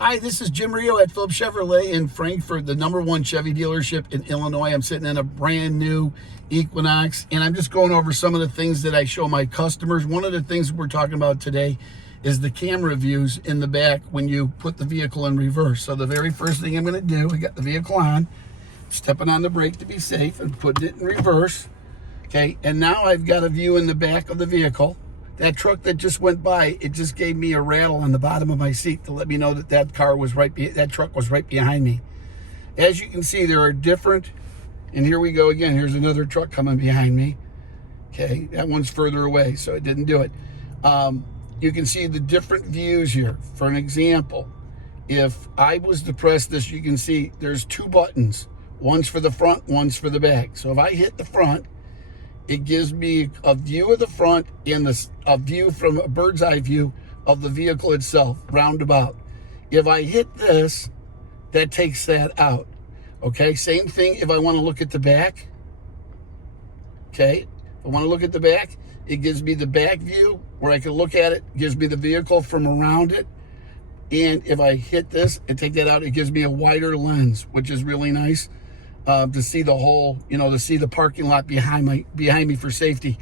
Hi, this is Jim Rio at Phillips Chevrolet in Frankfort, the #1 Chevy dealership in Illinois. I'm sitting in a brand new Equinox, and I'm just going over some of the things that I show my customers. One of the things we're talking about today is the camera views in the back when you put the vehicle in reverse. So the very first thing I'm going to do, I got the vehicle on, stepping on the brake to be safe and putting it in reverse. Okay, and now I've got a view in the back of the vehicle. That truck that just went by, it just gave me a rattle on the bottom of my seat to let me know that that truck was right behind me. As you can see, there are different, and here we go again. Here's another truck coming behind me. Okay, that one's further away, so it didn't do it. You can see the different views here. For an example, if I was to press this, you can see there's two buttons. One's for the front, one's for the back. So if I hit the front, it gives me a view of the front and a view from a bird's eye view of the vehicle itself, roundabout. If I hit this, that takes that out. Okay, same thing if I want to look at the back. Okay, if I want to look at the back, it gives me the back view where I can look at it, gives me the vehicle from around it. And if I hit this and take that out, it gives me a wider lens, which is really nice. To see the whole, to see the parking lot behind me for safety.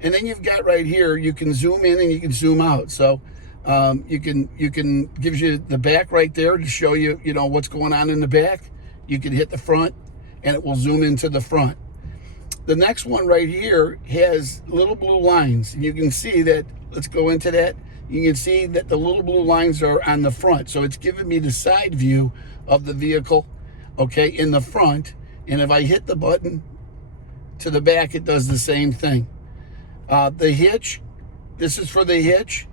And then you've got right here, you can zoom in and you can zoom out. So gives you the back right there to show you, what's going on in the back. You can hit the front and it will zoom into the front. The next one right here has little blue lines. And you can see that, let's go into that. You can see that the little blue lines are on the front. So it's giving me the side view of the vehicle, okay, in the front. And if I hit the button to the back, it does the same thing. The hitch, this is for the hitch.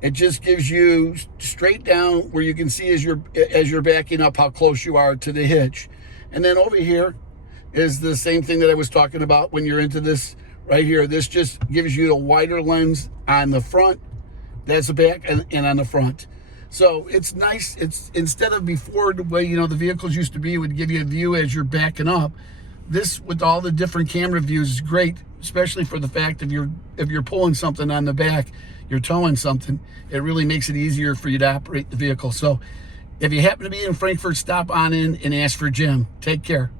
It just gives you straight down where you can see as you're backing up how close you are to the hitch. And then over here is the same thing that I was talking about when you're into this right here. This just gives you the wider lens on the front. That's the back and on the front. So it's nice. It's instead of before the way the vehicles used to be, it would give you a view as you're backing up. This with all the different camera views is great, especially for the fact if you're pulling something on the back, you're towing something. It really makes it easier for you to operate the vehicle. So if you happen to be in Frankfort, stop on in and ask for Jim. Take care.